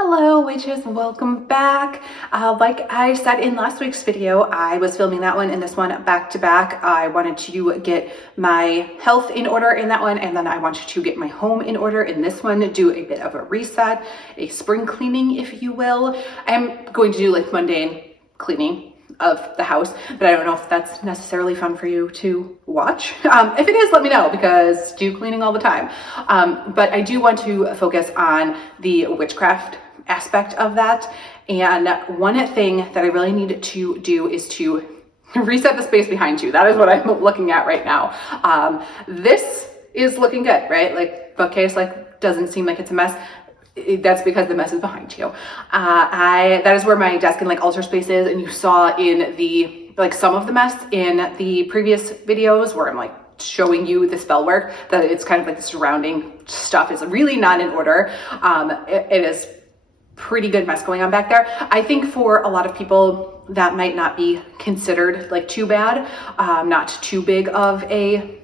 Hello witches, welcome back. Like I said in last week's video, I was filming that one and this one back to back. I wanted to get my health in order in that one, and then I wanted to get my home in order in this one, do a bit of a reset, a spring cleaning if you will. I'm going to do like mundane cleaning of the house, but I don't know if that's necessarily fun for you to watch. If it is, let me know, because I do cleaning all the time. But I do want to focus on the witchcraft aspect of that. And one thing that I really need to do is to reset the space behind you. That is what I'm looking at right now. This is looking good, right? Like bookcase, like doesn't seem like it's a mess. That's because the mess is behind you. That is where my desk and like altar space is, and you saw in the like some of the mess in the previous videos where I'm like showing you the spell work, that it's kind of like the surrounding stuff is really not in order. It is pretty good mess going on back there. I think for a lot of people that might not be considered like too bad, not too big of a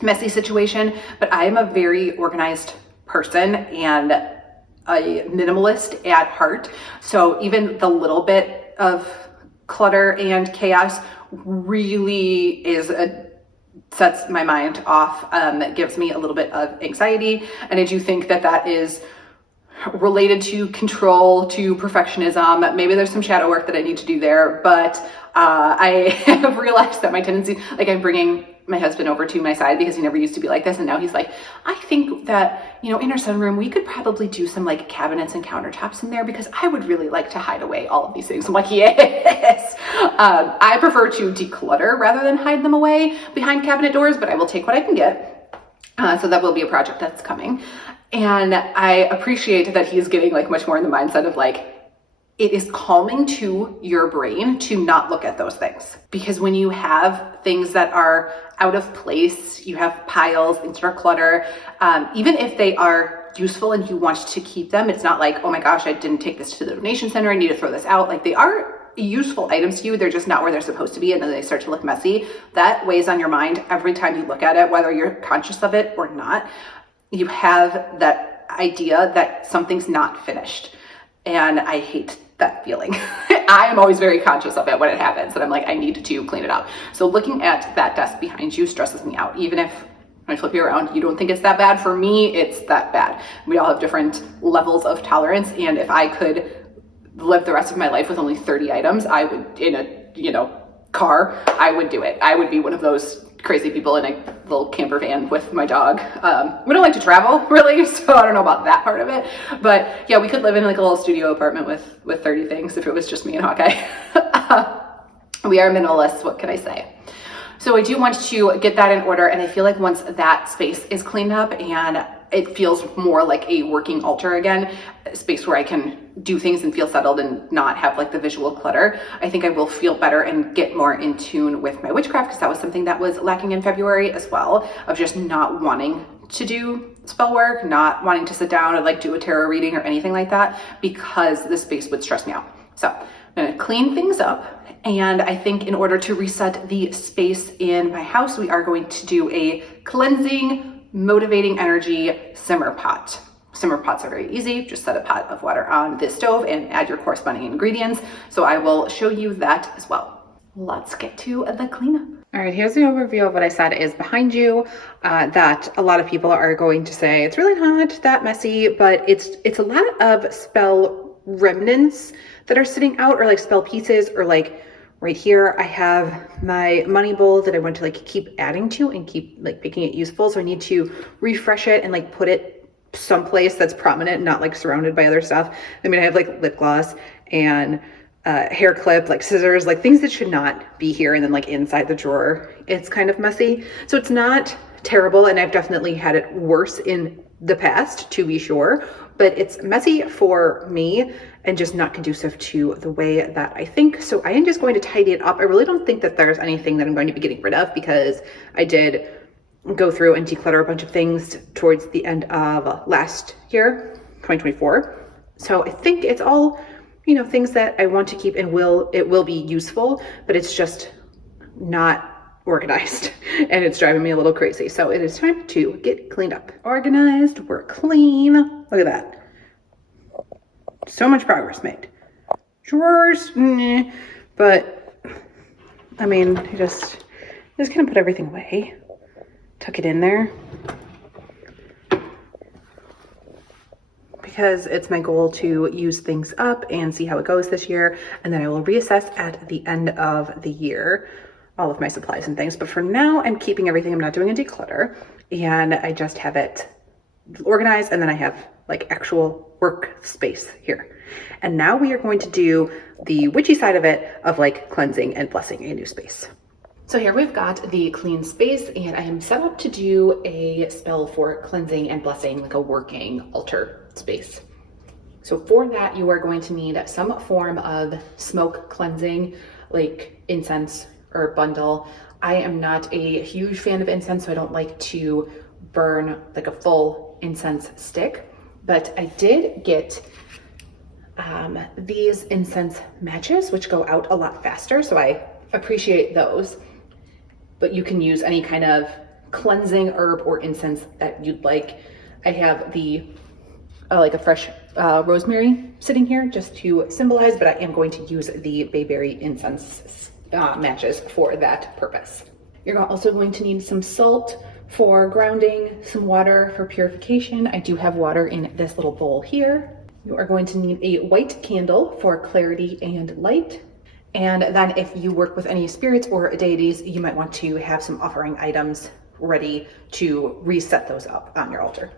messy situation, but I am a very organized person and a minimalist at heart. So even the little bit of clutter and chaos really sets my mind off. It gives me a little bit of anxiety. And I do think that that is related to control, to perfectionism. Maybe there's some shadow work that I need to do there, but I have realized that my tendency, like I'm bringing my husband over to my side because he never used to be like this, and now he's like, I think that, you know, in our sunroom we could probably do some like cabinets and countertops in there because I would really like to hide away all of these things. I'm like, yes. I prefer to declutter rather than hide them away behind cabinet doors, but I will take what I can get. So that will be a project that's coming. And I appreciate that he's getting like much more in the mindset of like, it is calming to your brain to not look at those things. Because when you have things that are out of place, you have piles, things that are clutter, even if they are useful and you want to keep them, it's not like, oh my gosh, I didn't take this to the donation center, I need to throw this out. Like they are useful items to you, they're just not where they're supposed to be, and then they start to look messy. That weighs on your mind every time you look at it, whether you're conscious of it or not. You have that idea that something's not finished. And I hate that feeling. I am always very conscious of it when it happens, and I'm like, I need to clean it up. So looking at that desk behind you stresses me out. Even if I flip you around, you don't think it's that bad. For me, it's that bad. We all have different levels of tolerance. And if I could live the rest of my life with only 30 items, I would, in a, car, I would do it. I would be one of those crazy people in a little camper van with my dog. We don't like to travel really, so I don't know about that part of it, but yeah, we could live in like a little studio apartment with 30 things if it was just me and Hawkeye. We are minimalists, what can I say? So I do want to get that in order, and I feel like once that space is cleaned up and it feels more like a working altar again, a space where I can do things and feel settled and not have like the visual clutter, I think I will feel better and get more in tune with my witchcraft, because that was something that was lacking in February as well, of just not wanting to do spell work, not wanting to sit down and like do a tarot reading or anything like that, because the space would stress me out. So I'm gonna clean things up, and I think in order to reset the space in my house, we are going to do a cleansing, motivating energy simmer pot. Simmer pots are very easy. Just set a pot of water on the stove and add your corresponding ingredients. So I will show you that as well. Let's get to the cleanup. All right, here's the overview of what I said is behind you, that a lot of people are going to say it's really not that messy, but it's a lot of spell remnants that are sitting out, or like spell pieces, or like right here, I have my money bowl that I want to like keep adding to and keep like making it useful. So I need to refresh it and like put it someplace that's prominent, not like surrounded by other stuff. I mean, I have like lip gloss and hair clip, like scissors, like things that should not be here. And then like inside the drawer, it's kind of messy. So it's not terrible. And I've definitely had it worse in the past, to be sure, but it's messy for me and just not conducive to the way that I think. So I am just going to tidy it up. I really don't think that there's anything that I'm going to be getting rid of, because I did go through and declutter a bunch of things towards the end of last year, 2024. So I think it's all, things that I want to keep and it will be useful, but it's just not organized and it's driving me a little crazy. So it is time to get cleaned up. Organized, we're clean. Look at that. So much progress made. Drawers, but I mean, I just kind of put everything away, tuck it in there, because it's my goal to use things up and see how it goes this year, and then I will reassess at the end of the year all of my supplies and things. But for now, I'm keeping everything. I'm not doing a declutter, and I just have it organized, and then I have like actual workspace here. And now we are going to do the witchy side of it, of like cleansing and blessing a new space. So here we've got the clean space, and I am set up to do a spell for cleansing and blessing, like a working altar space. So for that, you are going to need some form of smoke cleansing, like incense or bundle. I am not a huge fan of incense, so I don't like to burn like a full incense stick, but I did get these incense matches, which go out a lot faster, so I appreciate those. But you can use any kind of cleansing herb or incense that you'd like. I have the like a fresh rosemary sitting here just to symbolize, but I am going to use the bayberry incense matches for that purpose. You're also going to need some salt for grounding, some water for purification. I do have water in this little bowl here. You are going to need a white candle for clarity and light. And then if you work with any spirits or deities, you might want to have some offering items ready to reset those up on your altar.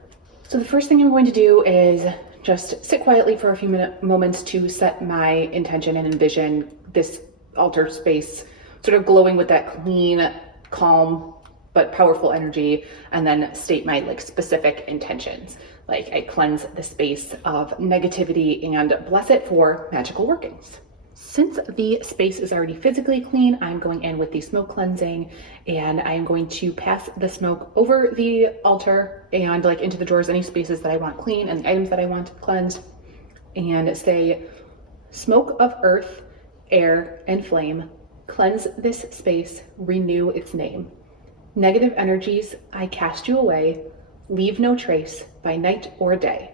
So the first thing I'm going to do is just sit quietly for a few moments to set my intention and envision this altar space sort of glowing with that clean, calm, but powerful energy, and then state my like specific intentions. Like I cleanse the space of negativity and bless it for magical workings. Since the space is already physically clean, I'm going in with the smoke cleansing, and I'm going to pass the smoke over the altar and like into the drawers, any spaces that I want clean and the items that I want cleansed, and say, smoke of earth, air, and flame, cleanse this space, renew its name. Negative energies, I cast you away, leave no trace by night or day.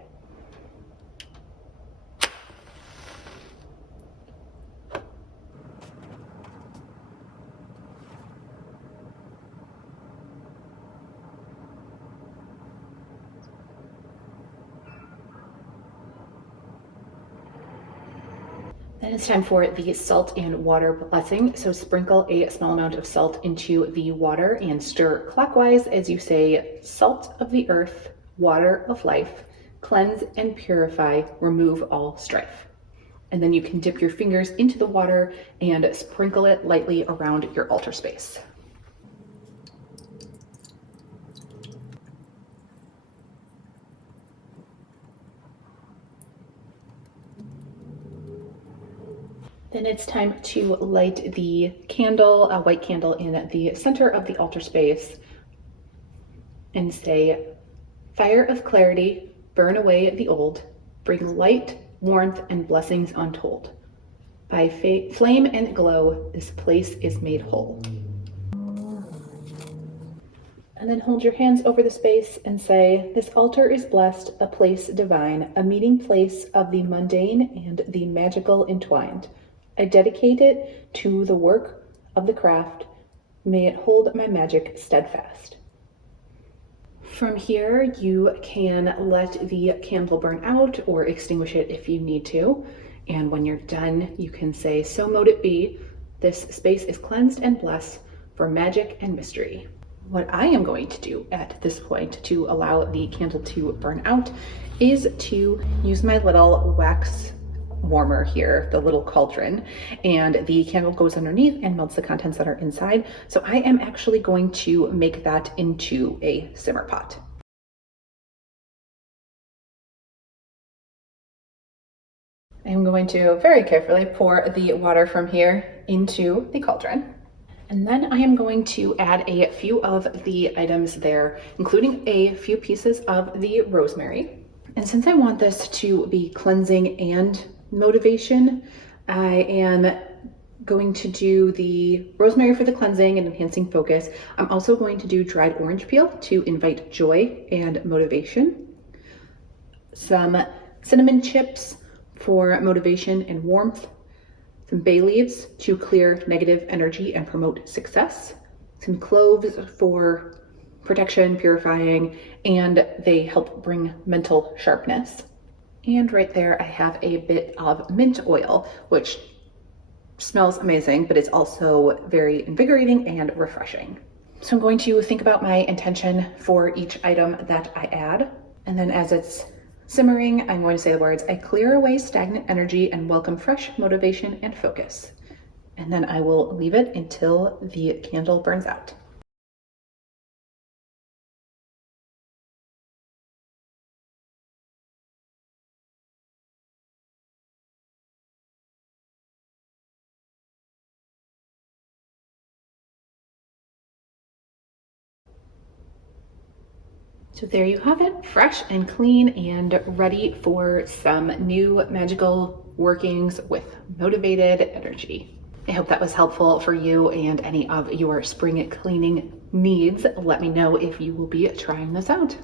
Then it's time for the salt and water blessing. So sprinkle a small amount of salt into the water and stir clockwise as you say, salt of the earth, water of life, cleanse and purify, remove all strife. And then you can dip your fingers into the water and sprinkle it lightly around your altar space. Then it's time to light the candle, a white candle in the center of the altar space, and say, fire of clarity, burn away the old, bring light, warmth, and blessings untold. By flame and glow, this place is made whole. And then hold your hands over the space and say, this altar is blessed, a place divine, a meeting place of the mundane and the magical entwined. I dedicate it to the work of the craft. May it hold my magic steadfast. From here, you can let the candle burn out or extinguish it if you need to. And when you're done, you can say, so mote it be. This space is cleansed and blessed for magic and mystery. What I am going to do at this point to allow the candle to burn out is to use my little wax warmer here, the little cauldron, and the candle goes underneath and melts the contents that are inside. So I am actually going to make that into a simmer pot. I'm going to very carefully pour the water from here into the cauldron. And then I am going to add a few of the items there, including a few pieces of the rosemary. And since I want this to be cleansing and motivation, I am going to do the rosemary for the cleansing and enhancing focus. I'm also going to do dried orange peel to invite joy and motivation. Some cinnamon chips for motivation and warmth, some bay leaves to clear negative energy and promote success, some cloves for protection, purifying, and they help bring mental sharpness. And right there I have a bit of mint oil, which smells amazing, but it's also very invigorating and refreshing. So I'm going to think about my intention for each item that I add. And then as it's simmering, I'm going to say the words, I clear away stagnant energy and welcome fresh motivation and focus. And then I will leave it until the candle burns out. So there you have it, fresh and clean and ready for some new magical workings with motivated energy. I hope that was helpful for you and any of your spring cleaning needs. Let me know if you will be trying this out.